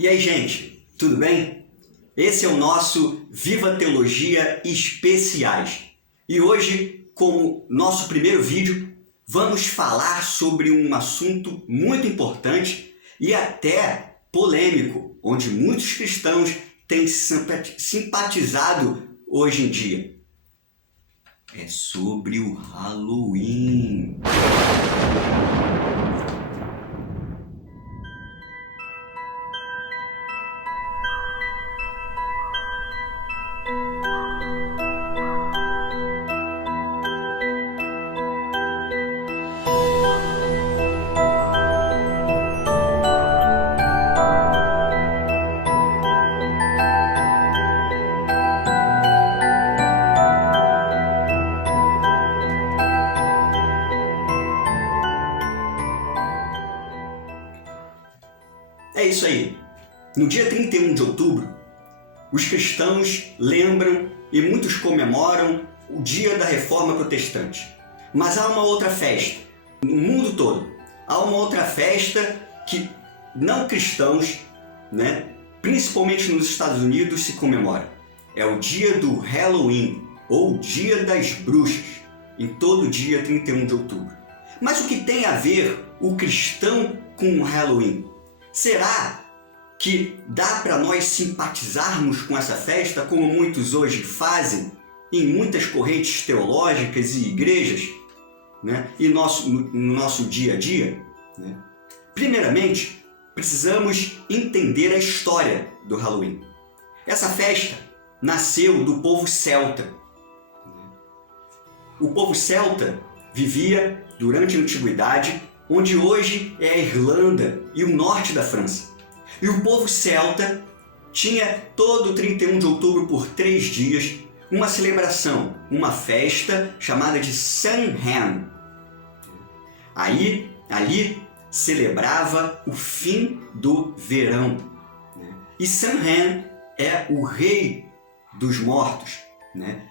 E aí, gente, tudo bem? Esse é o nosso Viva Teologia Especiais. E hoje, como nosso primeiro vídeo, vamos falar sobre um assunto muito importante e até polêmico, onde muitos cristãos têm simpatizado hoje em dia. É sobre o Halloween. É isso aí. No dia 31 de outubro, os cristãos lembram e muitos comemoram o dia da Reforma Protestante. Mas há uma outra festa, no mundo todo. Há uma outra festa que não cristãos, principalmente nos Estados Unidos, se comemora. É o dia do Halloween, ou Dia das Bruxas, em todo dia 31 de outubro. Mas o que tem a ver o cristão com o Halloween? Será que dá para nós simpatizarmos com essa festa como muitos hoje fazem em muitas correntes teológicas e igrejas, e no nosso dia a dia? Primeiramente, precisamos entender a história do Halloween. Essa festa nasceu do povo celta. O povo celta vivia durante a Antiguidade, onde hoje é a Irlanda e o norte da França. E o povo celta tinha todo 31 de outubro, por 3 dias, uma celebração, uma festa chamada de Samhain. Ali celebrava o fim do verão. E Samhain é o rei dos mortos,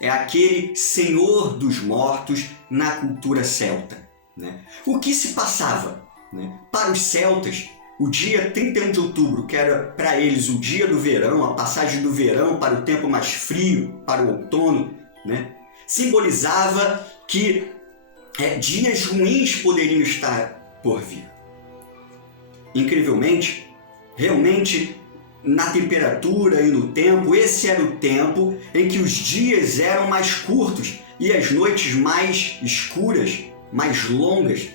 é aquele senhor dos mortos na cultura celta. O que se passava? Para os celtas, o dia 31 de outubro, que era para eles o dia do verão, a passagem do verão para o tempo mais frio, para o outono, simbolizava que dias ruins poderiam estar por vir. Incrivelmente, realmente, na temperatura e no tempo, esse era o tempo em que os dias eram mais curtos e as noites mais escuras, mais longas.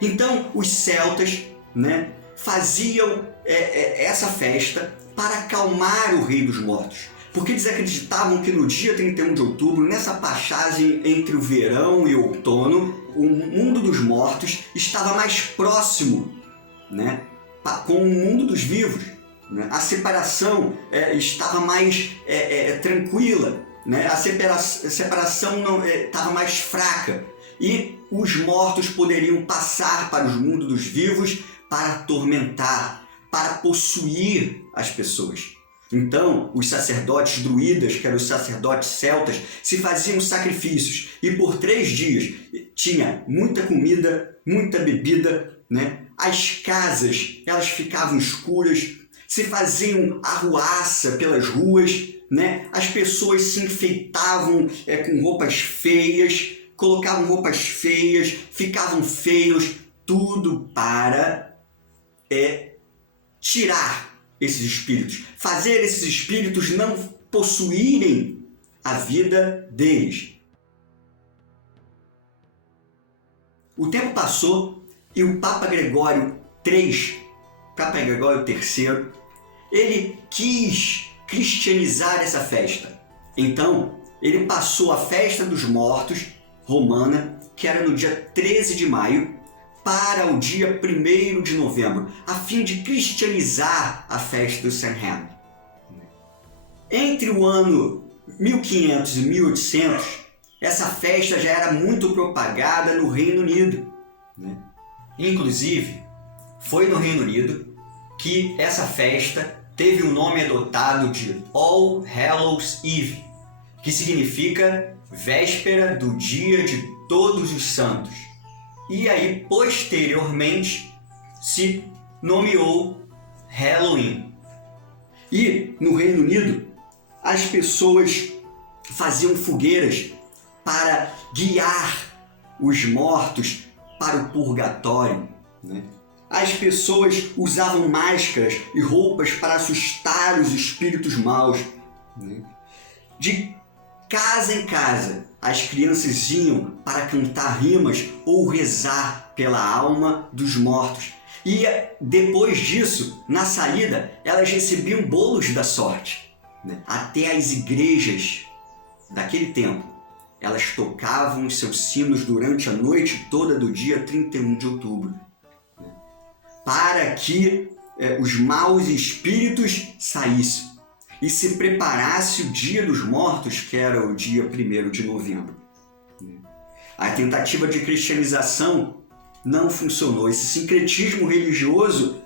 Então, os celtas faziam essa festa para acalmar o rei dos mortos, porque eles acreditavam que no dia 31 de outubro, nessa passagem entre o verão e o outono, o mundo dos mortos estava mais próximo com o mundo dos vivos. A separação estava mais tranquila, a separação estava mais fraca, e os mortos poderiam passar para os mundos dos vivos para atormentar, para possuir as pessoas. Então, os sacerdotes druidas, que eram os sacerdotes celtas, se faziam sacrifícios, e por 3 dias tinha muita comida, muita bebida, As casas, elas ficavam escuras, se faziam arruaça pelas ruas, As pessoas se enfeitavam com roupas feias, colocavam roupas feias, ficavam feios, tudo para tirar esses espíritos, fazer esses espíritos não possuírem a vida deles. O tempo passou e o Papa Gregório III, ele quis cristianizar essa festa. Então, ele passou a festa dos mortos romana, que era no dia 13 de maio, para o dia 1º de novembro, a fim de cristianizar a festa do Samhain. Entre o ano 1500 e 1800, essa festa já era muito propagada no Reino Unido. Inclusive, foi no Reino Unido que essa festa teve o nome adotado de All Hallows Eve, que significa véspera do dia de Todos os Santos. E aí, posteriormente, se nomeou Halloween. E no Reino Unido, as pessoas faziam fogueiras para guiar os mortos para o purgatório, né? As pessoas usavam máscaras e roupas para assustar os espíritos maus, né? De casa em casa, as crianças iam para cantar rimas ou rezar pela alma dos mortos. E depois disso, na saída, elas recebiam bolos da sorte, né? Até as igrejas daquele tempo, elas tocavam os seus sinos durante a noite toda do dia 31 de outubro, né? Para que os maus espíritos saíssem e se preparasse o dia dos mortos, que era o dia 1º de novembro. A tentativa de cristianização não funcionou. Esse sincretismo religioso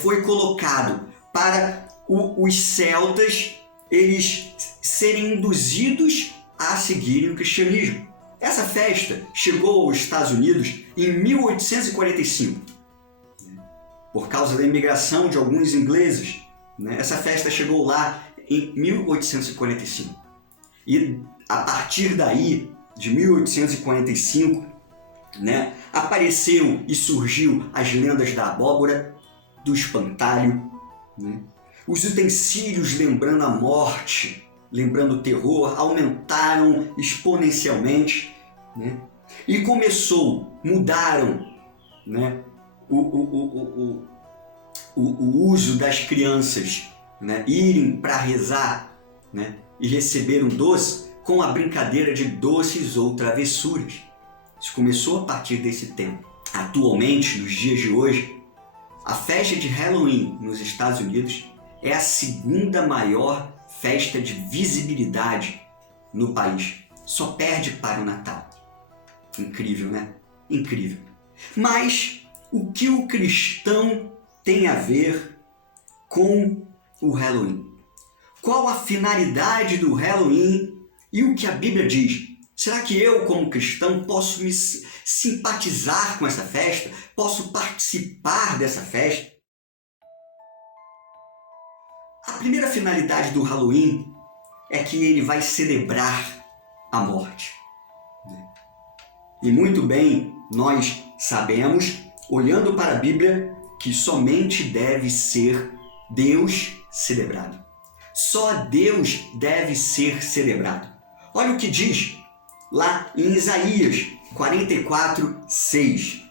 foi colocado para os celtas eles serem induzidos a seguirem o cristianismo. Essa festa chegou aos Estados Unidos em 1845, por causa da imigração de alguns ingleses, né? Essa festa chegou lá em 1845. E a partir daí, de 1845, né, apareceu e surgiu as lendas da abóbora, do espantalho, né? Os utensílios lembrando a morte, lembrando o terror, aumentaram exponencialmente, né? E mudaram, né, o uso das crianças, né, irem para rezar, né, e receber um doce com a brincadeira de doces ou travessuras. Isso começou a partir desse tempo. Atualmente, nos dias de hoje, a festa de Halloween nos Estados Unidos é a segunda maior festa de visibilidade no país. Só perde para o Natal. Incrível, né? Incrível. Mas o que o cristão tem a ver com o Halloween? Qual a finalidade do Halloween e o que a Bíblia diz? Será que eu, como cristão, posso me simpatizar com essa festa? Posso participar dessa festa? A primeira finalidade do Halloween é que ele vai celebrar a morte. E muito bem, nós sabemos, olhando para a Bíblia, que somente deve ser Deus celebrado. Só Deus deve ser celebrado. Olha o que diz lá em Isaías 44:6.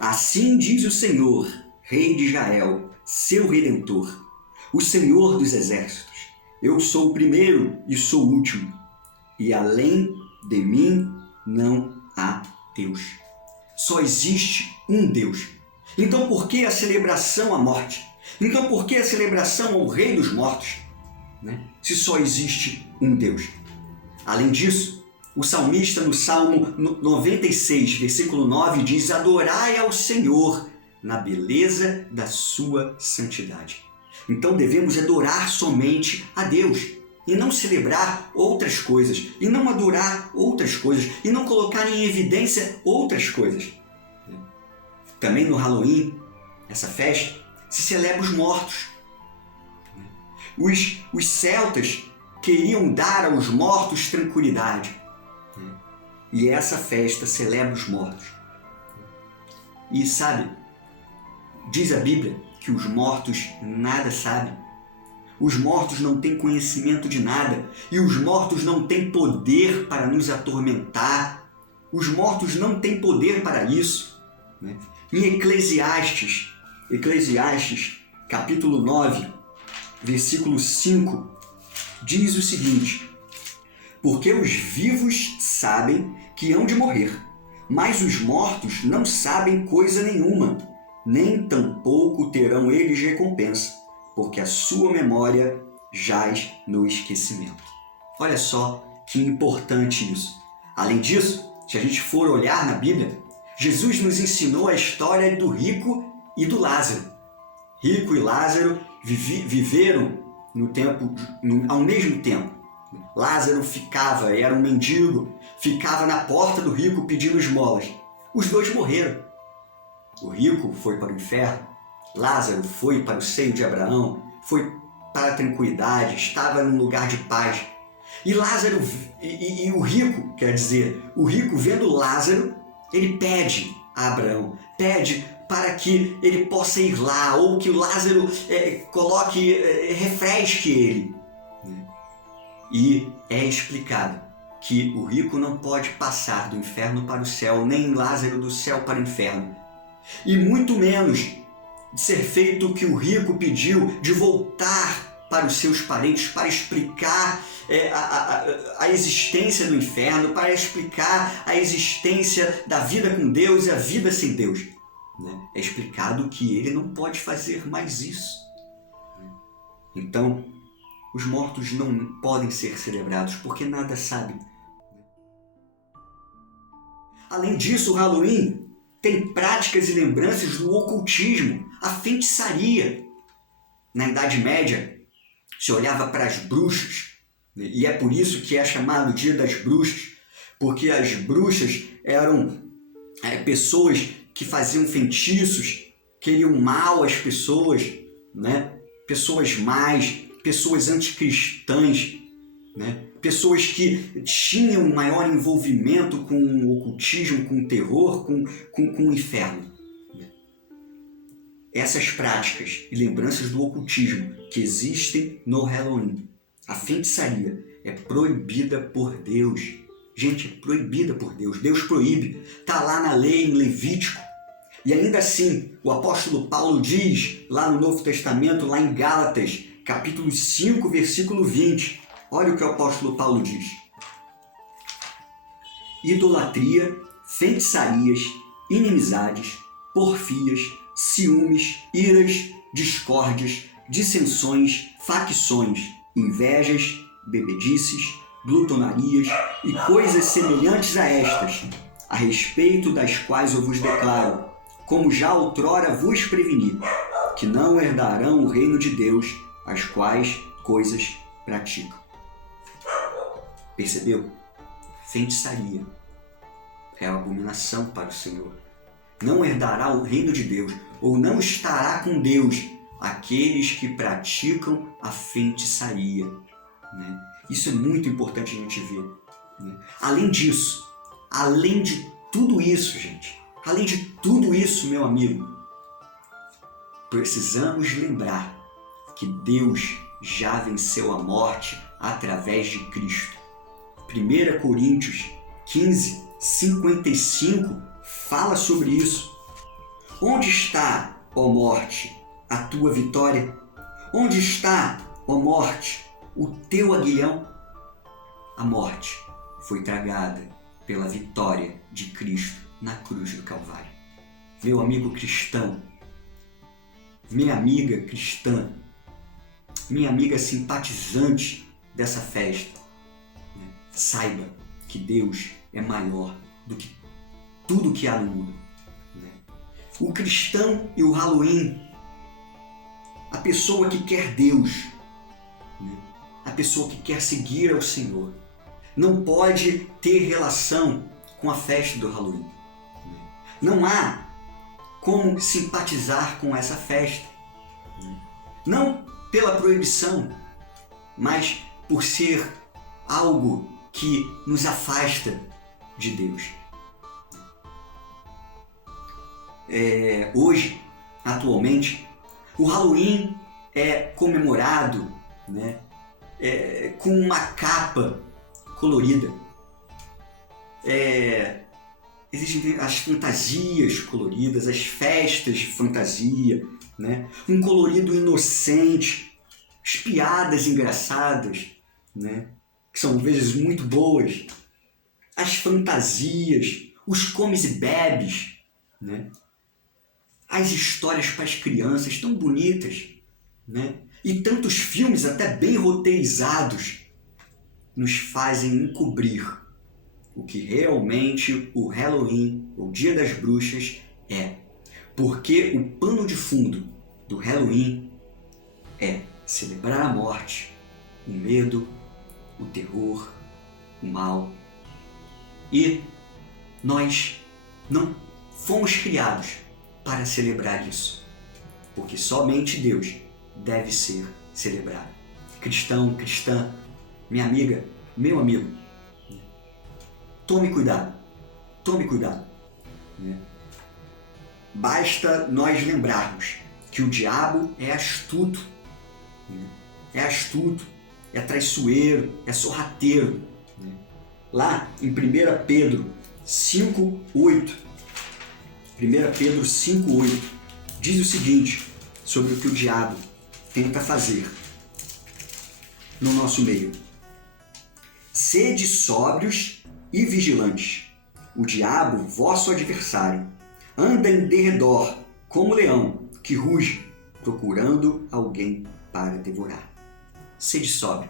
Assim diz o Senhor, Rei de Israel, seu Redentor, o Senhor dos Exércitos. Eu sou o primeiro e sou o último, e além de mim não há Deus. Só existe um Deus. Então por que a celebração à morte? Então por que a celebração ao Rei dos Mortos, né? Se só existe um Deus. Além disso, o salmista no Salmo 96, versículo 9, diz: adorai ao Senhor na beleza da sua santidade. Então devemos adorar somente a Deus e não celebrar outras coisas, e não adorar outras coisas, e não colocar em evidência outras coisas. Também no Halloween, essa festa, se celebra os mortos. Os celtas queriam dar aos mortos tranquilidade. E essa festa celebra os mortos. E sabe, diz a Bíblia que os mortos nada sabem. Os mortos não têm conhecimento de nada. E os mortos não têm poder para nos atormentar. Os mortos não têm poder para isso, né? Em Eclesiastes, capítulo 9, versículo 5, diz o seguinte: porque os vivos sabem que hão de morrer, mas os mortos não sabem coisa nenhuma, nem tampouco terão eles recompensa, porque a sua memória jaz no esquecimento. Olha só que importante isso. Além disso, se a gente for olhar na Bíblia, Jesus nos ensinou a história do rico e do Lázaro. Rico e Lázaro viveram ao mesmo tempo. Lázaro era um mendigo, ficava na porta do rico pedindo esmolas. Os dois morreram. O rico foi para o inferno Lázaro foi para o seio de Abraão, foi para a tranquilidade, estava num lugar de paz. E Lázaro, e o rico, quer dizer, o rico vendo Lázaro, ele pede a Abraão, pede para que ele possa ir lá, ou que o Lázaro refresque ele. E é explicado que o rico não pode passar do inferno para o céu, nem Lázaro do céu para o inferno. E muito menos de ser feito o que o rico pediu, de voltar para os seus parentes para explicar a existência do inferno, para explicar a existência da vida com Deus e a vida sem Deus. É explicado que ele não pode fazer mais isso. Então, os mortos não podem ser celebrados porque nada sabem. Além disso, o Halloween tem práticas e lembranças do ocultismo, a feitiçaria. Na Idade Média, se olhava para as bruxas, e é por isso que é chamado o Dia das Bruxas, porque as bruxas eram pessoas que faziam feitiços, queriam mal às pessoas, pessoas más, pessoas anticristãs, pessoas que tinham um maior envolvimento com o ocultismo, com o terror, com o inferno. Essas práticas e lembranças do ocultismo que existem no Halloween, a feitiçaria, é proibida por Deus. Gente, é proibida por Deus. Deus proíbe. Está lá na lei, em Levítico. E ainda assim, o apóstolo Paulo diz, lá no Novo Testamento, lá em Gálatas, capítulo 5, versículo 20. Olha o que o apóstolo Paulo diz. Idolatria, feitiçarias, inimizades, porfias, ciúmes, iras, discórdias, dissensões, facções, invejas, bebedices, glutonarias e coisas semelhantes a estas, a respeito das quais eu vos declaro, como já outrora vos preveni, que não herdarão o reino de Deus, as quais coisas praticam. Percebeu? Feitiçaria é uma abominação para o Senhor. Não herdará o reino de Deus, ou não estará com Deus aqueles que praticam a feitiçaria. Isso é muito importante a gente ver. Além disso, além de tudo isso, gente, além de tudo isso, meu amigo, precisamos lembrar que Deus já venceu a morte através de Cristo. 1 Coríntios 15, 55 fala sobre isso. Onde está, ó morte, a tua vitória? Onde está, ó morte, o teu aguilhão? A morte foi tragada pela vitória de Cristo na cruz do Calvário. Meu amigo cristão, minha amiga cristã, minha amiga simpatizante dessa festa, saiba que Deus é maior do que tudo que há no mundo. O cristão e o Halloween, a pessoa que quer Deus, a pessoa que quer seguir ao Senhor, não pode ter relação com a festa do Halloween. Não há como simpatizar com essa festa. Não pela proibição, mas por ser algo que nos afasta de Deus. Hoje, atualmente, o Halloween é comemorado, com uma capa colorida. Existem as fantasias coloridas, as festas de fantasia, um colorido inocente, as piadas engraçadas, que são às vezes muito boas, as fantasias, os comes e bebes, as histórias para as crianças tão bonitas, e tantos filmes até bem roteirizados nos fazem encobrir o que realmente o Halloween, o Dia das Bruxas, é. Porque o pano de fundo do Halloween é celebrar a morte, o medo, o terror, o mal. E nós não fomos criados para celebrar isso. porque somente Deus deve ser celebrado. Cristão, cristã, minha amiga, meu amigo, tome cuidado, tome cuidado. Basta nós lembrarmos que o diabo é astuto, é traiçoeiro, é sorrateiro. Lá em 1 Pedro 5,8, 1 Pedro 5,8, diz o seguinte sobre o que o diabo tenta fazer no nosso meio. Sede sóbrios e vigilantes. O diabo, vosso adversário, anda em derredor como leão que ruge, procurando alguém para devorar. Sede sóbrio,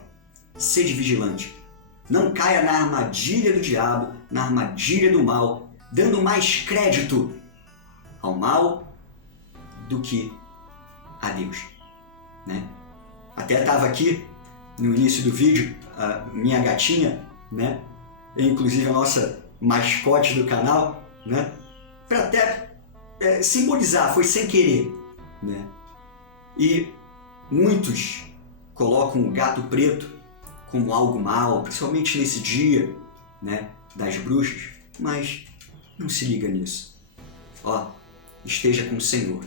sede vigilante. Não caia na armadilha do diabo, na armadilha do mal, dando mais crédito ao mal do que a Deus. Até estava aqui no início do vídeo a minha gatinha, inclusive a nossa mascote do canal, para até simbolizar, foi sem querer. E muitos colocam o gato preto como algo mal, principalmente nesse dia das bruxas, mas não se liga nisso. Esteja com o Senhor,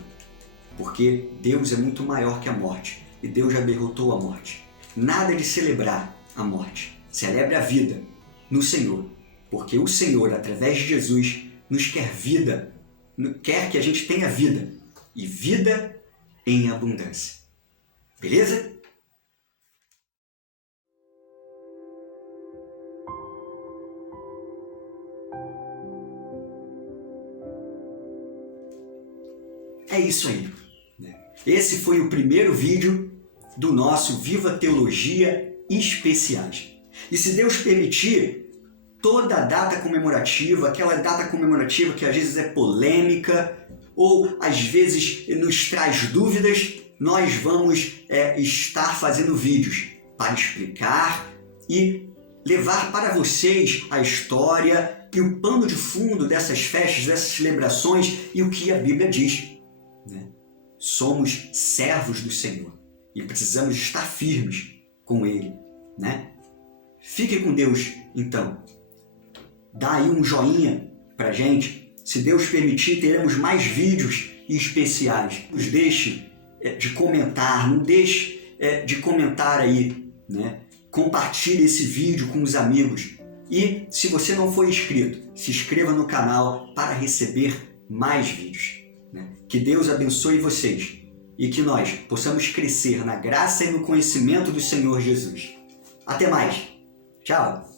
porque Deus é muito maior que a morte e Deus já derrotou a morte. Nada de celebrar a morte, celebre a vida no Senhor, porque o Senhor, através de Jesus, nos quer vida, quer que a gente tenha vida e vida em abundância. Beleza? É isso aí. Esse foi o primeiro vídeo do nosso Viva Teologia Especiais. E se Deus permitir, toda a data comemorativa, aquela data comemorativa que às vezes é polêmica ou às vezes nos traz dúvidas, nós vamos estar fazendo vídeos para explicar e levar para vocês a história e o pano de fundo dessas festas, dessas celebrações e o que a Bíblia diz. Somos servos do Senhor e precisamos estar firmes com Ele. Fique com Deus, então. Dá aí um joinha pra gente. Se Deus permitir, teremos mais vídeos especiais. Nos deixe de comentar, não deixe de comentar aí, Compartilhe esse vídeo com os amigos. E se você não for inscrito, se inscreva no canal para receber mais vídeos. Que Deus abençoe vocês e que nós possamos crescer na graça e no conhecimento do Senhor Jesus. Até mais. Tchau.